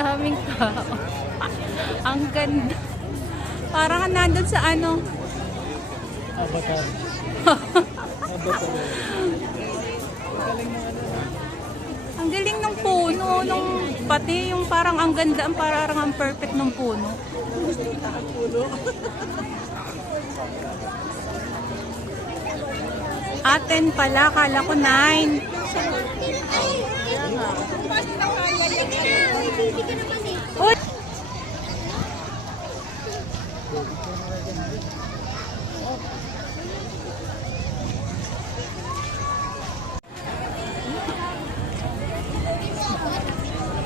daming tao. Ang ganda. Parang nandun sa ano. Avatar. Avatar. Ang galing ng puno. Nung, pati yung parang ang ganda. Parang ang perfect ng puno. Aten pala. Kala ko 9. Uy!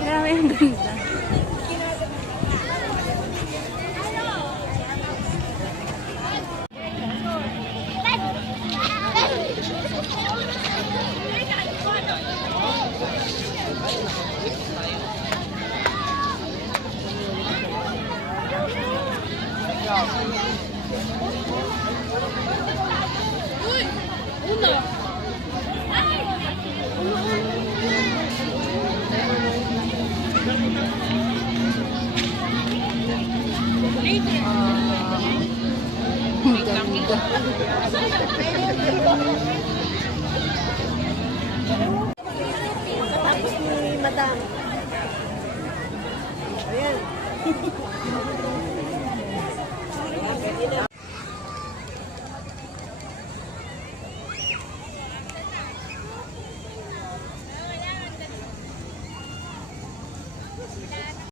Grabe ang ganda. Tapos ni Madam. Ayan.